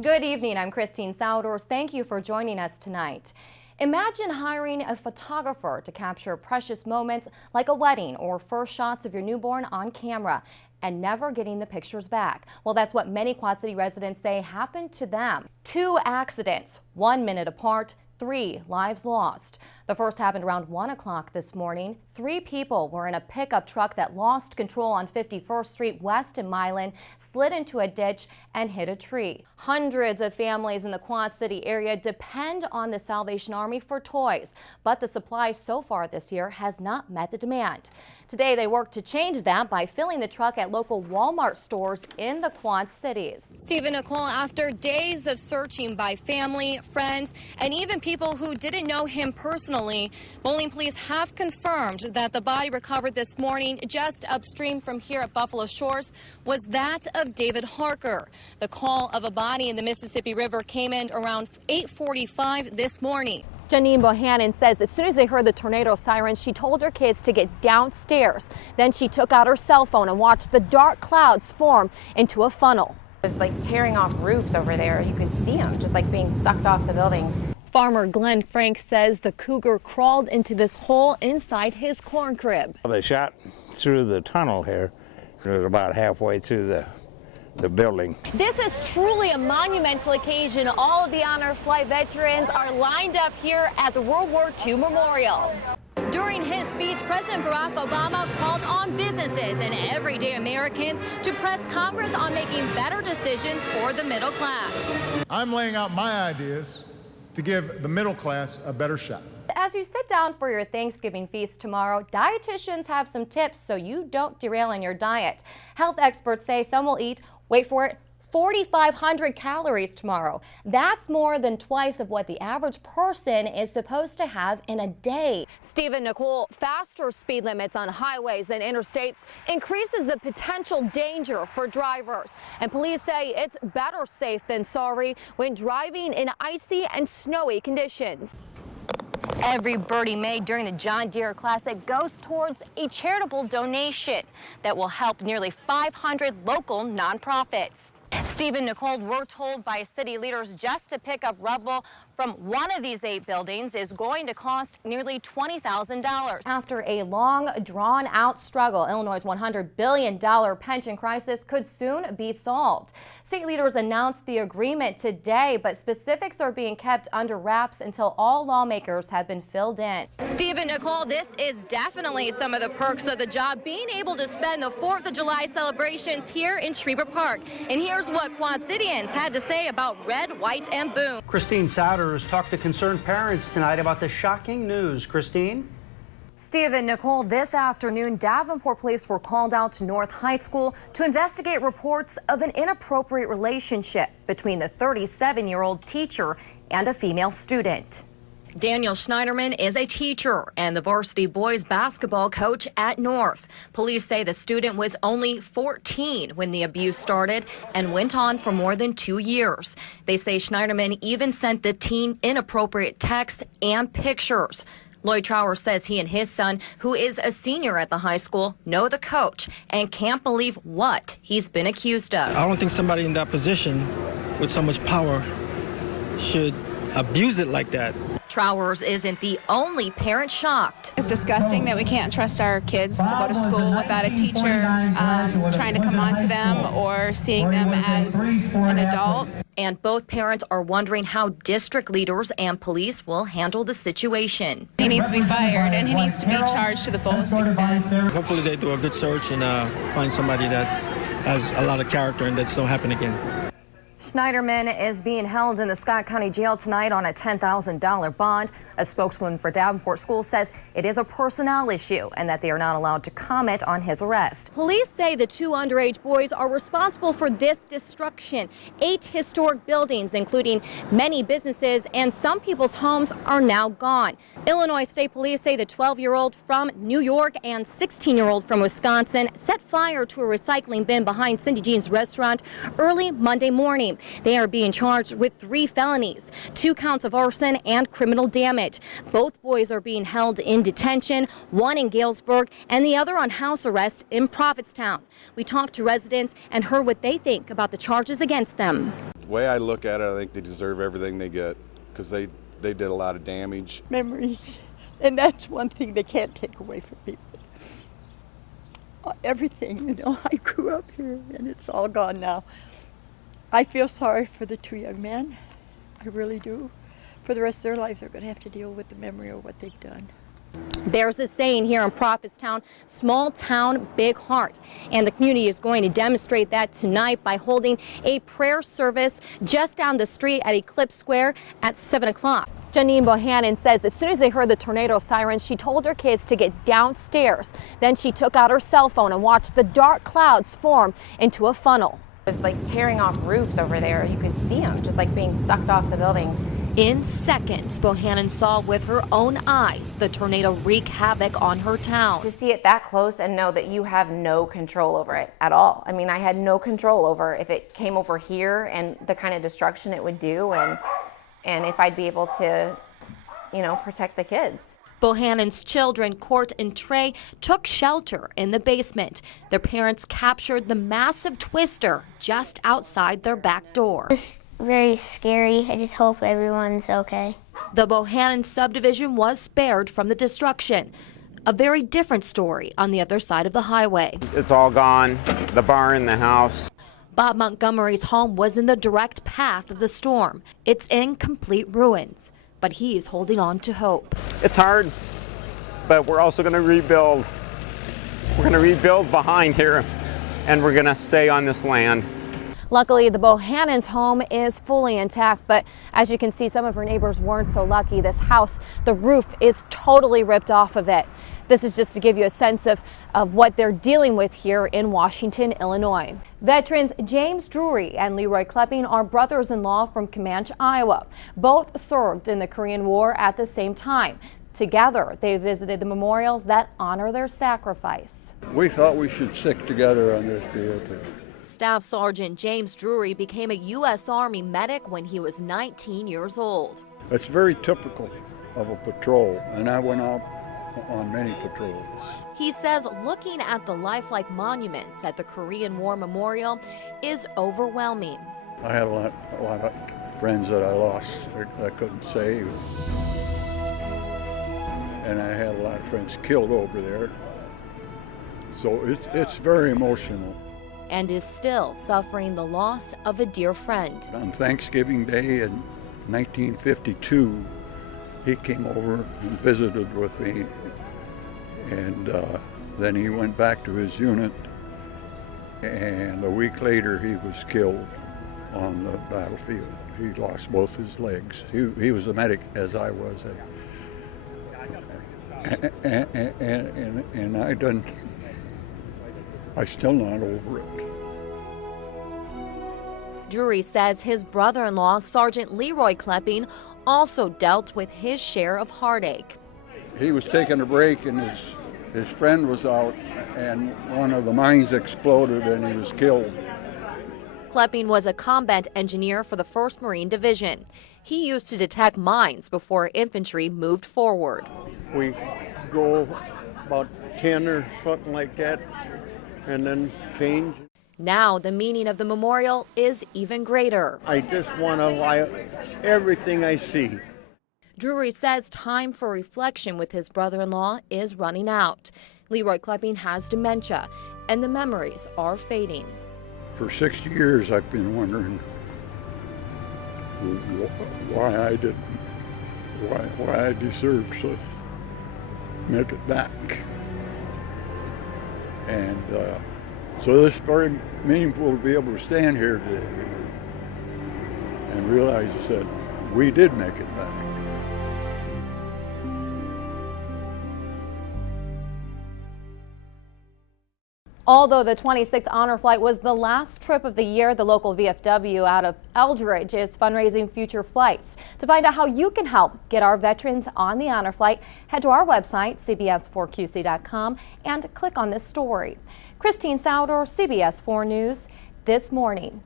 Good evening, I'm Christine Souders. Thank you for joining us tonight. Imagine hiring a photographer to capture precious moments like a wedding or first shots of your newborn on camera and never getting the pictures back. Well, that's what many Quad City residents say happened to them. 2 accidents, 1 minute apart, 3 lives lost. The first happened around 1 o'clock this morning. 3 people were in a pickup truck that lost control on 51st Street West in Milan, slid into a ditch and hit a tree. Hundreds of families in the Quad City area depend on the Salvation Army for toys, but the supply so far this year has not met the demand. Today they work to change that by filling the truck at local Walmart stores in the Quad Cities. Stephen Nicole, after days of searching by family, friends, and even people who didn't know him personally, Bowling police have confirmed that the body recovered this morning just upstream from here at Buffalo Shores was that of David Harker. The call of a body in the Mississippi River came in around 8:45 this morning. Janine Bohannon says as soon as they heard the tornado sirens, she told her kids to get downstairs. Then she took out her cell phone and watched the dark clouds form into a funnel. It was like tearing off roofs over there. You could see them just like being sucked off the buildings. Farmer Glenn Frank says the cougar crawled into this hole inside his corn crib. They shot through the tunnel here. It was about halfway through the building. This is truly a monumental occasion. All of the Honor Flight veterans are lined up here at the World War II Memorial. During his speech, President Barack Obama called on businesses and everyday Americans to press Congress on making better decisions for the middle class. I'm laying out my ideas to give the middle class a better shot. As you sit down for your Thanksgiving feast tomorrow, dietitians have some tips so you don't derail in your diet. Health experts say some will eat, wait for it, 4,500 calories tomorrow. That's more than twice of what the average person is supposed to have in a day. Stephen Nicole, faster speed limits on highways and interstates increases the potential danger for drivers. And police say it's better safe than sorry when driving in icy and snowy conditions. Every birdie made during the John Deere Classic goes towards a charitable donation that will help nearly 500 local nonprofits. Stephen Nicole, we're told by city leaders just to pick up rubble from one of these 8 buildings is going to cost nearly $20,000. After a long, drawn-out struggle, Illinois' $100 billion pension crisis could soon be solved. State leaders announced the agreement today, but specifics are being kept under wraps until all lawmakers have been filled in. Stephen Nicole, this is definitely some of the perks of the job, being able to spend the 4th of July celebrations here in Schreiber Park. And here's what Quad Cityans had to say about red, white, and boom. Christine Souders talked to concerned parents tonight about the shocking news. Christine? Stephen Nicole, this afternoon, Davenport police were called out to North High School to investigate reports of an inappropriate relationship between the 37-year-old teacher and a female student. Daniel Schneiderman is a teacher and the varsity boys basketball coach at North. Police say the student was only 14 when the abuse started and went on for more than 2 years. They say Schneiderman even sent the teen inappropriate text and pictures. Lloyd Trower says he and his son, who is a senior at the high school, know the coach and can't believe what he's been accused of. I don't think somebody in that position with so much power should abuse it like that. Trowers isn't the only parent shocked. It's disgusting that we can't trust our kids to go to school without a teacher trying to come on to them or seeing them as an adult. And both parents are wondering how district leaders and police will handle the situation. He needs to be fired and he needs to be charged to the fullest extent. Hopefully they do a good search and find somebody that has a lot of character and that's don't happen again. Schneiderman is being held in the Scott County Jail tonight on a $10,000 bond. A spokeswoman for Davenport Schools says it is a personnel issue and that they are not allowed to comment on his arrest. Police say the 2 underage boys are responsible for this destruction. 8 historic buildings, including many businesses, and some people's homes are now gone. Illinois State Police say the 12-year-old from New York and 16-year-old from Wisconsin set fire to a recycling bin behind Cindy Jean's restaurant early Monday morning. They are being charged with 3 felonies, 2 counts of arson and criminal damage. Both boys are being held in detention, one in Galesburg and the other on house arrest in Prophetstown. We talked to residents and heard what they think about the charges against them. way I look at it, I think they deserve everything they get because they did a lot of damage. Memories, and that's one thing they can't take away from people. Everything, you know, I grew up here and it's all gone now. I feel sorry for the two young men, I really do. For the rest of their life, they're going to have to deal with the memory of what they've done. There's a saying here in Prophetstown, small town, big heart. And the community is going to demonstrate that tonight by holding a prayer service just down the street at Eclipse Square at 7 o'clock. Janine Bohannon says as soon as they heard the tornado sirens, she told her kids to get downstairs. Then she took out her cell phone and watched the dark clouds form into a funnel. It was like tearing off roofs over there. You could see them just like being sucked off the buildings. In seconds, Bohannon saw with her own eyes the tornado wreak havoc on her town. To see it that close and know that you have no control over it at all. I mean, I had no control over if it came over here and the kind of destruction it would do, and if I'd be able to, you know, protect the kids. Bohannon's children, Court and Trey, took shelter in the basement. Their parents captured the massive twister just outside their back door. Very scary. I just hope everyone's okay. The Bohannon subdivision was spared from the destruction. A very different story on the other side of the highway. It's all gone. The barn, the house. Bob Montgomery's home was in the direct path of the storm. It's in complete ruins, but he's holding on to hope. It's hard, but we're also going to rebuild. We're going to rebuild behind here, and we're going to stay on this land. Luckily, the Bohannon's home is fully intact, but as you can see, some of her neighbors weren't so lucky. This house, the roof is totally ripped off of it. This is just to give you a sense of what they're dealing with here in Washington, Illinois. Veterans James Drury and Leroy Klepping are brothers-in-law from Comanche, Iowa. Both served in the Korean War at the same time. Together, they visited the memorials that honor their sacrifice. We thought we should stick together on this deal too. Staff Sergeant James Drury became a U.S. Army medic when he was 19 years old. It's very typical of a patrol, and I went out on many patrols. He says looking at the lifelike monuments at the Korean War Memorial is overwhelming. I had a lot of friends that I lost I couldn't save. And I had a lot of friends killed over there. So it's very emotional. And is still suffering the loss of a dear friend. On Thanksgiving Day in 1952, he came over and visited with me, and then he went back to his unit, and a week later he was killed on the battlefield. He lost both his legs. He was a medic, as I was. And I'm still not over it. Drury says his brother-in-law, Sergeant Leroy Klepping, also dealt with his share of heartache. He was taking a break and his friend was out and one of the mines exploded and he was killed. Klepping was a combat engineer for the 1st Marine Division. He used to detect mines before infantry moved forward. We go about 10 or something like that and then change. Now the meaning of the memorial is even greater. I just want to lie everything I see. Drury says time for reflection with his brother-in-law is running out. Leroy Klepping has dementia, and the memories are fading. For 60 years I've been wondering why I deserved to make it back. And so it's very meaningful to be able to stand here today and realize that we did make it back. Although the 26th honor flight was the last trip of the year, the local VFW out of Eldridge is fundraising future flights. To find out how you can help get our veterans on the honor flight, head to our website, cbs4qc.com, and click on this story. Christine Soudor, CBS 4 News, This Morning.